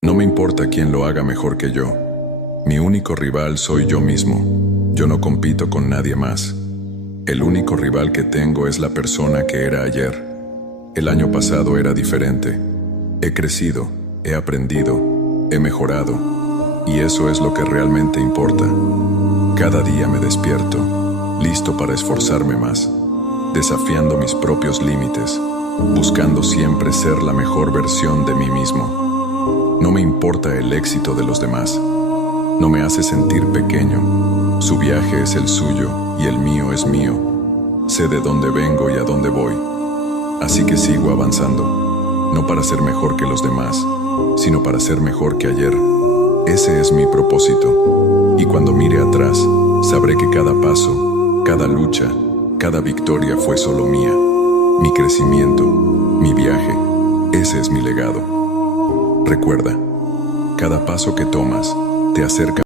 No me importa quién lo haga mejor que yo. Mi único rival soy yo mismo. Yo no compito con nadie más. El único rival que tengo es la persona que era ayer. El año pasado era diferente. He crecido, he aprendido, he mejorado. Y eso es lo que realmente importa. Cada día me despierto, listo para esforzarme más, desafiando mis propios límites, buscando siempre ser la mejor versión de mí mismo. No me importa el éxito de los demás. No me hace sentir pequeño. Su viaje es el suyo y el mío es mío. Sé de dónde vengo y a dónde voy. Así que sigo avanzando, no para ser mejor que los demás, sino para ser mejor que ayer. Ese es mi propósito. Y cuando mire atrás, sabré que cada paso, cada lucha, cada victoria fue solo mía. Mi crecimiento, mi viaje, ese es mi legado. Recuerda, cada paso que tomas te acerca